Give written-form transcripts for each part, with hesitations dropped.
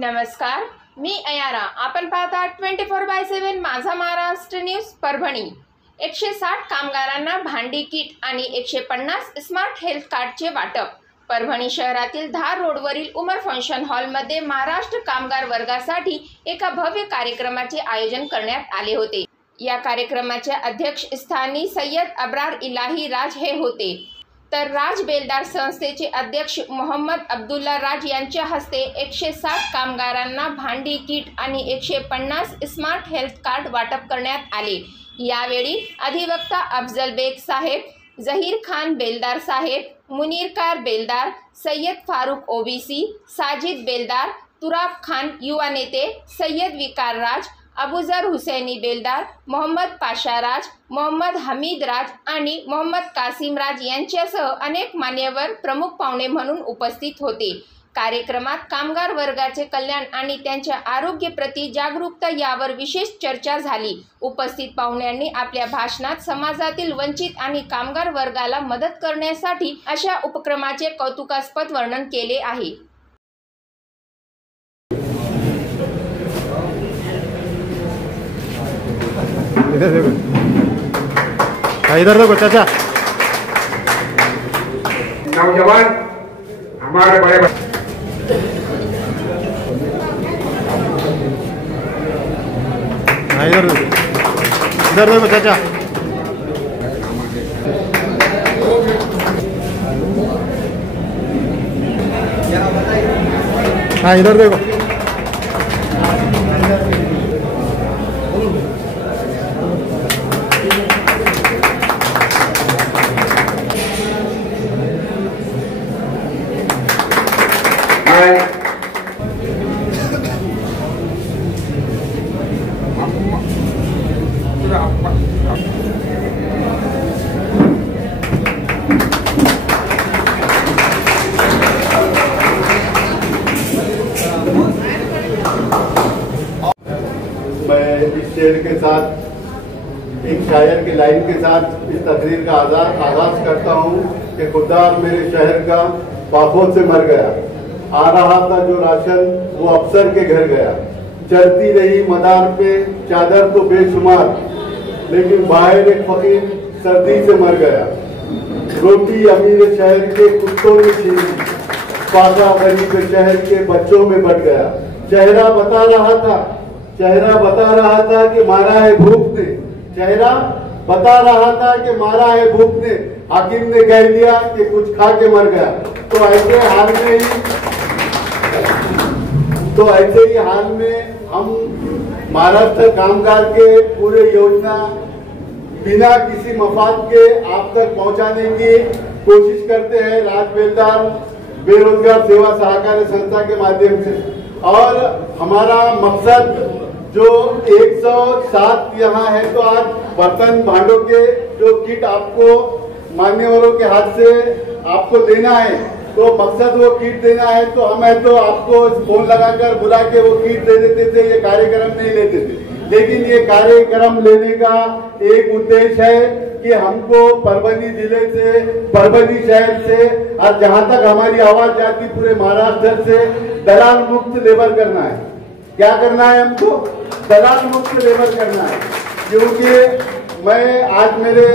नमस्कार, मी अयारा. आपण पाहता 24/7 माझा महाराष्ट्र न्यूज. परभणी 160 कामगारांना भांडी किट आणि 150 स्मार्ट हेल्थ कार्डचे वाटप. परभणी शहरातील धार रोडवरील उमर फंक्शन हॉलमध्ये महाराष्ट्र कामगार वर्गासाठी एका भव्य कार्यक्रमाचे आयोजन करण्यात आले होते. या कार्यक्रमाच्या अध्यक्षस्थानी सय्यद अब्रार इलाही राज हे होते, तर राज बेलदार संस्थेचे अध्यक्ष मोहम्मद अब्दुल्ला राज यांच्या हस्ते 160 कामगारांना भांडी किट आणि 150 स्मार्ट हेल्थ कार्ड वाटप करण्यात आले. यावेळी अधिवक्ता अफजल बेग साहेब, जहीर खान बेलदार साहेब, मुनीरकार बेलदार, सय्यद फारूक ओबीसी, साजिद बेलदार, तुराब खान युवा नेते, सय्यद विकार राज, अबूजर हुसैनी बेलदार, मोहम्मद पाशा राज, मोहम्मद हमीद राज आणि मोहम्मद कासिम राज यांच्यासह अनेक मान्यवर प्रमुख पाहुणे म्हणून उपस्थित होते. कार्यक्रमात कामगार वर्गाचे कल्याण आणि त्यांच्या आरोग्याप्रती जागरूकता यावर विशेष चर्चा झाली. उपस्थित पाहुण्यांनी आपल्या भाषणात समाजातील वंचित आणि कामगार वर्गाला मदत करण्यासाठी अशा उपक्रमाचे कौतुकास्पद वर्णन केले आहे. इधर देखो चाचा. नौजवान हमारे बड़े इधर देखो चाचा. हाँ इधर देखो. मैं इस शेर के साथ, एक शायर की लाइन के साथ इस तकरीर का आगाज करता हूँ कि खुदा मेरे शहर का पापों से मर गया. आ रहा था जो राशन वो अफसर के घर गया. चलती रही मदार पे चादर तो बेशुमार, लेकिन बाहर एक फकीर सर्दी से मर गया. रोटी अमीर शहर के कुत्तों ने छीनी, पासा गरीब शहर के बच्चों में बट गया. चेहरा बता रहा था कि मारा है भूख ने. चेहरा बता रहा था कि मारा है भूख ने. हाकिम ने कह दिया कि कुछ खा के मर गया. तो ऐसे ही हाल में हम महाराष्ट्र कामगार के पूरे योजना बिना किसी मफाद के आप तक पहुंचाने की कोशिश करते हैं राज बेलदार बेरोजगार सेवा सहकारी संस्था के माध्यम से. और हमारा मकसद जो 107 यहाँ है, तो आज बर्तन भांडों के जो किट आपको मान्यवरों के हाथ से आपको देना है, तो मकसद वो किट देना है. तो हम है तो आपको फोन लगाकर बुला के वो किट दे देते थे, ये कार्यक्रम नहीं लेते थे. लेकिन ये कार्यक्रम लेने का एक उद्देश्य है कि हमको परभणी जिले से, परभणी शहर से और जहां तक हमारी आवाज जाती पूरे महाराष्ट्र से दलाल मुक्त लेबर करना है. क्या करना है हमको? दलाल मुक्त लेबर करना है. क्योंकि मैं आज मेरे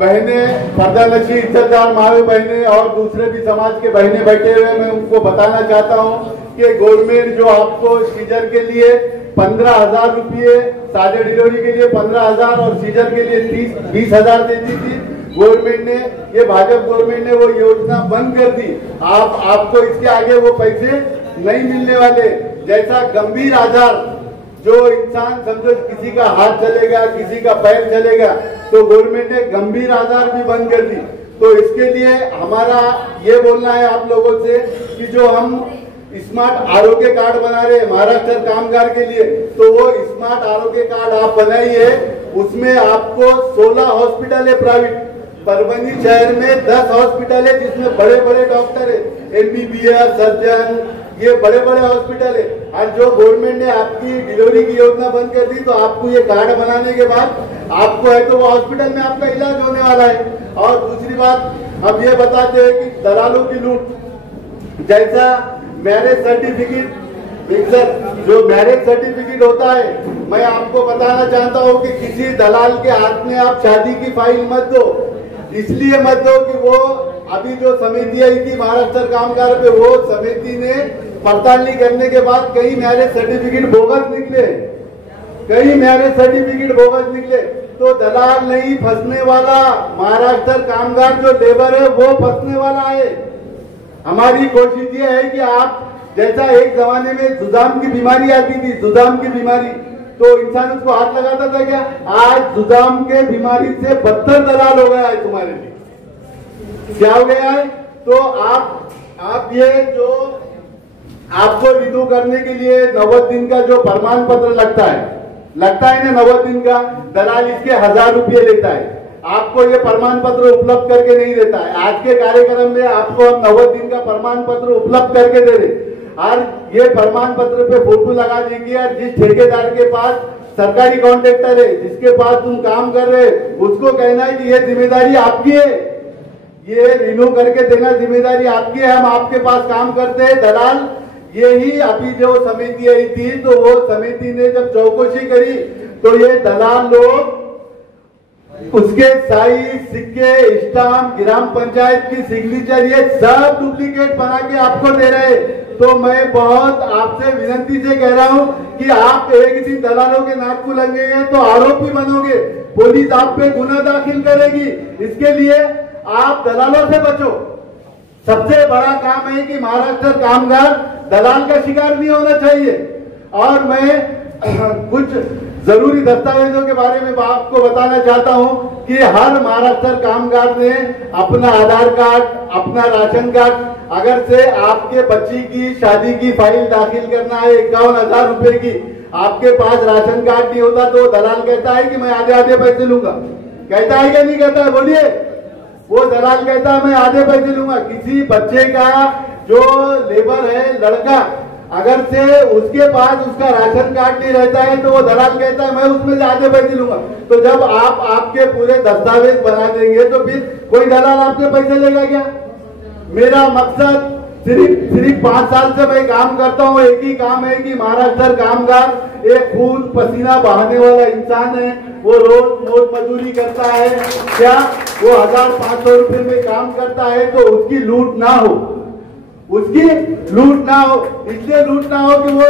बहने पर्दानशी इज्जतदार मावे बहने और दूसरे भी समाज के बहने बैठे हुए, मैं उनको बताना चाहता हूँ कि गवर्नमेंट जो आपको सीजर के लिए 15,000 रुपये, साझा डिलीवरी के लिए 15,000 और सीजर के लिए 20,000 देती थी गवर्नमेंट ने, ये भाजपा गवर्नमेंट ने वो योजना बंद कर दी. आपको इसके आगे वो पैसे नहीं मिलने वाले. जैसा गंभीर आधार जो इंसान समझो किसी का हाथ चलेगा, किसी का पैर चलेगा, तो गवर्नमेंट ने गंभीर आधार भी बंद कर दी. तो इसके लिए हमारा ये बोलना है आप लोगों से कि जो हम स्मार्ट आरोग्य कार्ड बना रहे हैं महाराष्ट्र कामगार के लिए, तो वो स्मार्ट आरोग्य कार्ड आप बनाइए. उसमें आपको 16 हॉस्पिटल है प्राइवेट. परभणी शहर में 10 हॉस्पिटल है जिसमें बड़े बड़े डॉक्टर है, MBBS सर्जन, ये बड़े बड़े हॉस्पिटल है. और जो गवर्नमेंट ने आपकी डिलीवरी की योजना बंद कर दी, तो आपको ये कार्ड बनाने के बाद आपको है तो वो हॉस्पिटल में आपका इलाज होने वाला है. और दूसरी बात हम ये बताते हैं कि दलालों की लूट, जैसा मैरिज सर्टिफिकेट मिक्सर जो मैरिज सर्टिफिकेट होता है, मैं आपको बताना चाहता हूँ कि किसी दलाल के हाथ में आप शादी की फाइल मत दो। इसलिए मत दो कि वो अभी जो समिति आई थी महाराष्ट्र कामगार पे, वो समिति ने पड़ताल करने के बाद कई मैरिज सर्टिफिकेट बोगस निकले, कई मैरिज सर्टिफिकेट बोगस निकले। तो दलाल नहीं फंसने वाला, महाराष्ट्र कामगार जो लेबर है वो फंसने वाला है। हमारी कोशिश ये है कि आप जैसा एक जमाने में जुजाम की बीमारी आती थी, जुजाम की बीमारी, तो इंसान उसको हाथ लगाता था क्या? आज जुजाम के बीमारी से बदतर दलाल हो गया है तुम्हारे लिए। क्या हो गया है? तो आप ये जो आपको रिन्यू करने के लिए 90 दिन का जो प्रमाण पत्र लगता है ना, 90 दिन का, दलाल इसके 1000 रुपये लेता है। आपको ये प्रमाण पत्र उपलब्ध करके नहीं देता है। आज के कार्यक्रम में आपको हम 90 दिन का प्रमाण पत्र उपलब्ध करके दे रहे, और ये प्रमाण पत्र पे फोटो लगा देंगे। और जिस ठेकेदार के पास सरकारी कॉन्ट्रैक्टर है, जिसके पास तुम काम कर रहे, उसको कहना है कि ये जिम्मेदारी आपकी है, ये रिन्यू करके देना जिम्मेदारी आपकी है, हम आपके पास काम करते हैं। दलाल यही अभी जो समिति आई थी, तो वो समिति ने जब चौकसी करी तो ये दलाल लोग उसके साइज, सिक्के, स्टाम्प, ग्राम पंचायत की सिग्नेचर, ये सब डुप्लीकेट बना के आपको दे रहे। तो मैं बहुत आपसे विनती से कह रहा हूं कि आप एक दिन दलालों के नाक को लगेंगे तो आरोपी बनोगे, पुलिस आप पे गुना दाखिल करेगी। इसके लिए आप दलालों से बचो। सबसे बड़ा काम है कि महाराष्ट्र कामगार दलाल का शिकार नहीं होना चाहिए। और मैं कुछ जरूरी दस्तावेजों के बारे में आपको बताना चाहता हूं कि हर महाराष्ट्र कामगार ने अपना आधार कार्ड, अपना राशन कार्ड, अगर से आपके बच्ची की शादी की फाइल दाखिल करना है 51,000 रुपए की, आपके पास राशन कार्ड नहीं होता तो दलाल कहता है कि मैं आधे आधे पैसे लूंगा। कहता है क्या नहीं कहता है? बोलिए। वो दलाल कहता है मैं आधे पैसे लूंगा। किसी बच्चे का जो लेबर है, लड़का, अगर से उसके पास उसका राशन कार्ड नहीं रहता है तो वो दलाल कहता है मैं उसमें से आधे पैसे लूंगा। तो जब आप आपके पूरे दस्तावेज बना देंगे तो फिर कोई दलाल आपके पैसे लेगा क्या? मेरा मकसद सिर्फ 5 साल से मैं काम करता हूँ, एक ही काम है कि महाराष्ट्र कामगार एक खून पसीना बहाने वाला इंसान है। वो रोज मजदूरी करता है, क्या वो 1500 रुपए में काम करता है तो उसकी लूट ना हो, उसकी लूट ना हो। इसलिए लूट ना हो कि वो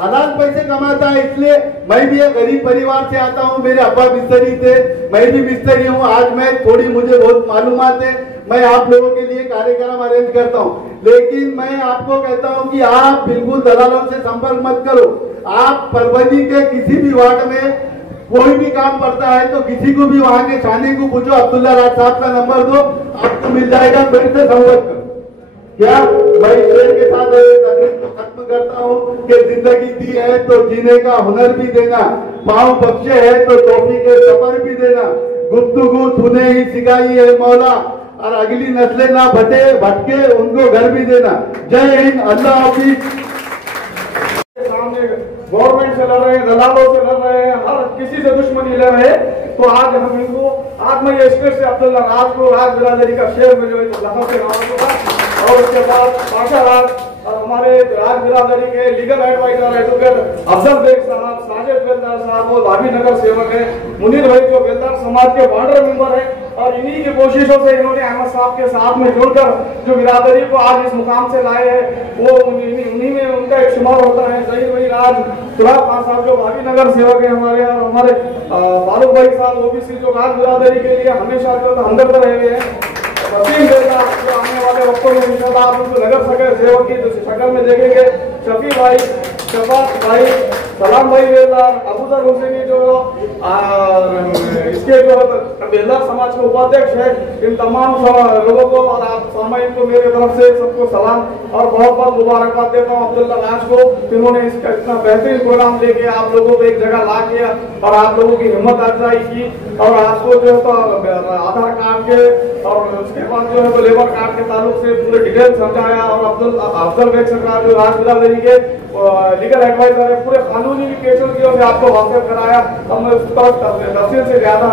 हलाल पैसे कमाता है। इसलिए मैं भी एक गरीब परिवार से आता हूँ, मेरे अब्बा मिस्त्री थे, मैं भी मिस्त्री हूँ। आज मैं थोड़ी मुझे बहुत मालूमात है, मैं आप लोगों के लिए कार्यक्रम अरेंज करता हूँ। लेकिन मैं आपको कहता हूँ कि आप बिल्कुल दलालों से संपर्क मत करो। आप परभनी के किसी भी वार्ड में कोई भी काम पड़ता है तो किसी को भी वहां के थाने को पूछो, अब्दुल्ला राज साहब का नंबर दो, आपको मिल जाएगा, मेरे से संपर्क करो। क्या मैं शेर के साथ तकलीफ को खत्म करता हूँ कि जिंदगी दी है तो जीने का हुनर भी देना, पाँव बख्शे है तो टोपी के सफर भी देना, गुफ्तगू तूने ही सिखाई है मौला, और अगली नस्लें ना भटके उनको घर भी देना। जय हिंद, अल्लाह हाफिज। सामने गवर्नमेंट से लड़ रहे हैं, दलालों से लड़ रहे हैं, हर किसी से दुश्मनी ले रहे हैं। तो आज हम इनको, आज मैं ये स्टेट से अब्दुल्ला राज को राज बिरादरी का शेर में जो है लखनऊ से नाम दूंगा। और उसके बाद पाशा राज और हमारे राज बिरादरी के legal advisor advocate Afzal Beg sahab, Sajid बेलदार साहब, वो भाभी नगर सेवक है, मुनीर भाई जो बेलदार समाज के बॉर्डर मेंबर है, और इन्हीं की कोशिशों से इन्होंने अहमद साहब के साथ में जुड़कर जो बिरादरी को आज इस मुकाम से लाए हैं, वो उन्हीं में उनका एक शुमार होता है। जहीर भाई राज, सुराब खान साहब जो भाभी नगर सेवक है हमारे, और हमारे फारूक भाई साहब ओबीसी जो राज बिरादरी के लिए हमेशा हमदर्द रहे हुए हैं। वसीम बेलदार जो आने वाले वक्तों में इंशाल्लाह आप उनको नगर सेवक की शक्ल में देखेंगे। शफी भाई, शफात भाई, सलाम भाई बेलदार, अबूजर हुसैनी जो इसके जो बेलदार समाज के उपाध्यक्ष है, इन तमाम लोगों को और आप सामाइन को मेरे तरफ से सबको सलाम और बहुत बहुत मुबारकबाद देता हूँ अब्दुल्ला राज को। इन्होंने इसका इतना बेहतरीन प्रोग्राम लेके आप लोगों को एक जगह ला किया और आप लोगों की हिम्मत अफजाई की, और आपको जो है तो आधार कार्ड के और उसके बाद जो है तो लेबर कार्ड के ताल्लुक से पूरे डिटेल समझाया। और अफजल बेग सरकार जो राज बिरादरी के लीगल एडवाइजर है, पूरे कानूनी पेशों से आपको वाकिफ कराया। अब मैं उस तरफ तफसील से ज्यादा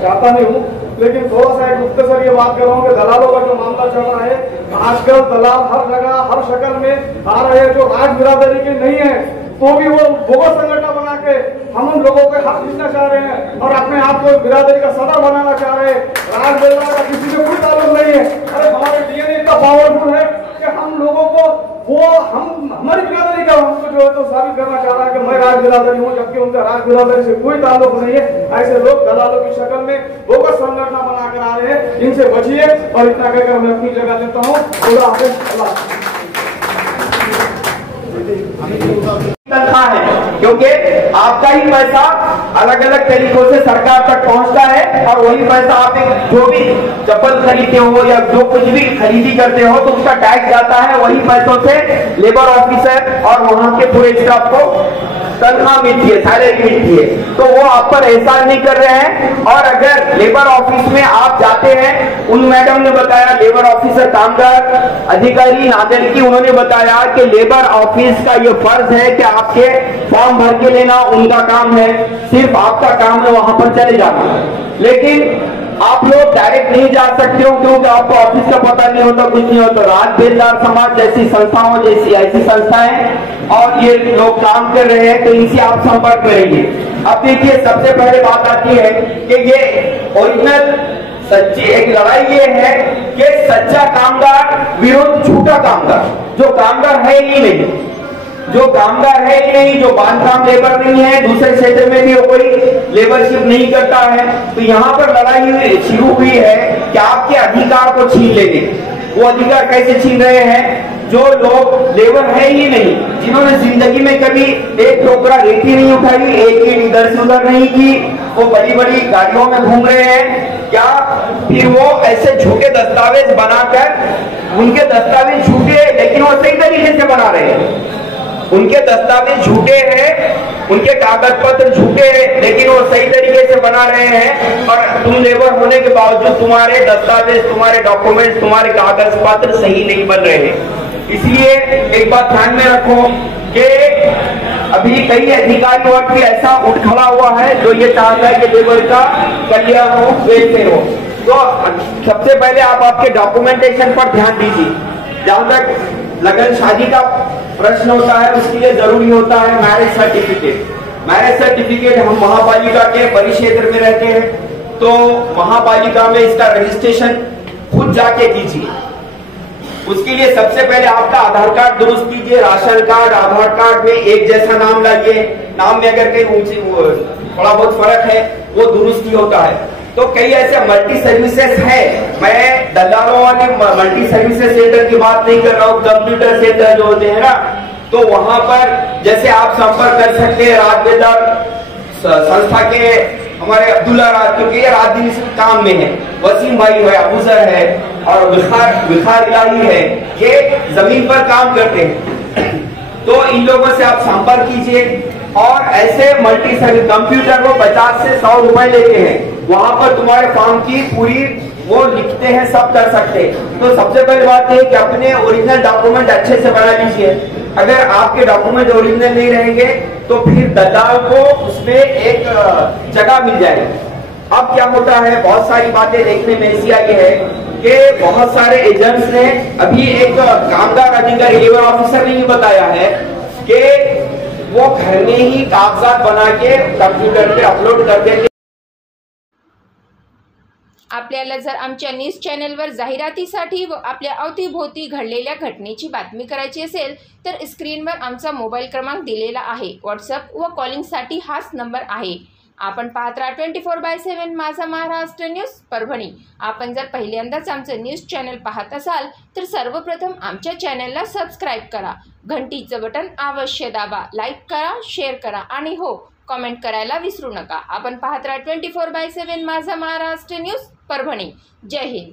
चाहता नहीं हूँ, लेकिन थोड़ा सा एक मुख्तसर ये बात कर रहा हूँ कि दलालों का जो मामला चल रहा है, आजकल दलाल हर जगह हर शक्ल में आ रहे हैं जो राज बिरादरी के नहीं है, तो भी वो बोगस संगठन बना के हम उन लोगों के हक खींचना चाह रहे हैं और अपने आप को बिरादरी का सदर बनाना चाह रहे हैं। राज बिरादरी का किसी से कोई ताल्लुक नहीं है। अरे हमारे डीएनए इतना पावरफुल है कि हम लोगों को हमारी बिरादरी का हमको जो है तो साबित करना चाह रहा है कि मैं राज बिरादरी हूँ, जबकि उनका राज बिरादरी से कोई ताल्लुक नहीं है। ऐसे लोग दलालों की शक्ल में बोगस संगठन बनाकर आ रहे हैं, इनसे बचिए। और इतना कहकर मैं अपनी जगह लेता हूँ। खुदा हाफिज, अल्लाह। तनख्वाह है, क्योंकि आपका ही पैसा अलग अलग तरीकों से सरकार तक पहुंचता है और वही पैसा आप एक जो भी चप्पल खरीदते हो या जो कुछ भी खरीदी करते हो तो उसका टैक्स जाता है, वही पैसों से लेबर ऑफिसर और वहां के पूरे स्टाफ को तनख्वाह मिलती है, सैलरी मिलती है। तो वो आप पर एहसान नहीं कर रहे हैं। और अगर लेबर ऑफिस में आप जाते हैं, उन मैडम ने बताया, लेबर ऑफिसर कामगार अधिकारी नागरिकी, उन्होंने बताया कि लेबर ऑफिस का ये फर्ज है कि आपके फॉर्म भर के लेना उनका काम है, सिर्फ आपका काम है वहां पर चले जाना। लेकिन आप लोग डायरेक्ट नहीं जा सकते हो क्योंकि आपको ऑफिस का पता नहीं होता, कुछ नहीं होता। राज बेलदार समाज जैसी संस्थाओं जैसी ऐसी संस्थाएं और ये लोग काम कर रहे हैं, तो इनसे आप संपर्क करेंगे। अब देखिए, सबसे पहले बात आती है कि ये ओरिजिनल सच्ची एक लड़ाई ये है कि सच्चा कामगार विरुद्ध झूठा कामगार। जो कामगार है ही नहीं, जो कामगार है ही नहीं, जो बांधकाम लेबर नहीं है, दूसरे क्षेत्र में भी कोई लेबरशिप नहीं करता है, तो यहाँ पर लड़ाई शुरू हुई है कि आपके अधिकार को छीन लेंगे। वो अधिकार कैसे छीन रहे हैं? जो लोग लेबर है ही नहीं, जिन्होंने जिंदगी में कभी एक टोकरा रेती नहीं उठाई, एक ईंट इधर से उधर नहीं की, वो बड़ी बड़ी गाड़ियों में घूम रहे हैं क्या? फिर वो ऐसे झूठे दस्तावेज बनाकर, उनके दस्तावेज झूठे लेकिन वो सही तरीके से बना रहे हैं, उनके दस्तावेज झूठे हैं, उनके कागज पत्र झूठे हैं, लेकिन वो सही तरीके से बना रहे हैं। और तुम लेबर होने के बावजूद तुम्हारे दस्तावेज, तुम्हारे डॉक्यूमेंट, तुम्हारे कागज पत्र सही नहीं बन रहे हैं। इसलिए एक बात ध्यान में रखो कि अभी कई अधिकारी वर्ग भी ऐसा उठ खड़ा हुआ है जो ये चाहता है कि लेबर का कल्याण हो, वेलफेयर हो। तो सबसे पहले आप आपके डॉक्यूमेंटेशन पर ध्यान दीजिए। जहां तक लगन शादी का प्रश्न होता है, उसके लिए जरूरी होता है मैरिज सर्टिफिकेट। मैरिज सर्टिफिकेट हम महापालिका के परिक्षेत्र में रहते हैं, तो महापालिका में इसका रजिस्ट्रेशन खुद जाके कीजिए। उसके लिए सबसे पहले आपका आधार कार्ड दुरुस्त कीजिए। राशन कार्ड, आधार कार्ड में एक जैसा नाम लाइए। नाम में अगर कहीं ऊंची थोड़ा बहुत फर्क है वो दुरुस्त ही होता है। तो कई ऐसे मल्टी सर्विसेज है, मैं दलालों वाले मल्टी सर्विसेज सेंटर की बात नहीं कर रहा हूँ, कंप्यूटर सेंटर जो होते हैं ना, तो वहां पर जैसे आप संपर्क कर सकते हैं राज बेलदार संस्था के हमारे अब्दुल्ला राज, क्योंकि ये रात दिन इस काम में है, वसीम भाई है, अबूजर है और विखार इलाही है, ये जमीन पर काम करते हैं। तो इन लोगों से आप संपर्क कीजिए। और ऐसे मल्टी सर्विस कंप्यूटर वो 50 से 100 रुपए लेते हैं, वहां पर तुम्हारे फॉर्म की पूरी वो लिखते हैं, सब कर सकते हैं। तो सबसे पहली बात है कि अपने ओरिजिनल डॉक्यूमेंट अच्छे से बना लीजिए। अगर आपके डॉक्यूमेंट ओरिजिनल नहीं रहेंगे तो फिर दलाल को उसमें एक जगह मिल जाएगी। अब क्या होता है, बहुत सारी बातें देखने में ऐसी आई है कि बहुत सारे एजेंट्स ने अभी एक कामगार अधिकारी लेबर ऑफिसर ने ही बताया है कि वो घर में ही कागजात बना के कंप्यूटर पे अपलोड कर देते। आपल्याला जर आमच्या न्यूज चॅनलवर जाहिरातीसाठी व आपल्या अवतीभोवती घडलेल्या घटनेची बातमी करायची असेल तर स्क्रीनवर आमचा मोबाईल क्रमांक दिलेला आहे। व्हॉट्सअप व कॉलिंगसाठी हाच नंबर आहे। आपण पाहत राहा 24/7 माझा महाराष्ट्र न्यूज परभणी। आपण जर पहिल्यांदाच आमचं न्यूज चॅनल पाहत असाल तर सर्वप्रथम आमच्या चॅनलला सबस्क्राईब करा, घंटीचं बटन अवश्य दाबा, लाईक करा, शेअर करा आणि हो कमेंट करायला विसरू नका। आपण पाहत राहा 24/7 माझा महाराष्ट्र न्यूज परभणी। जय हिंद।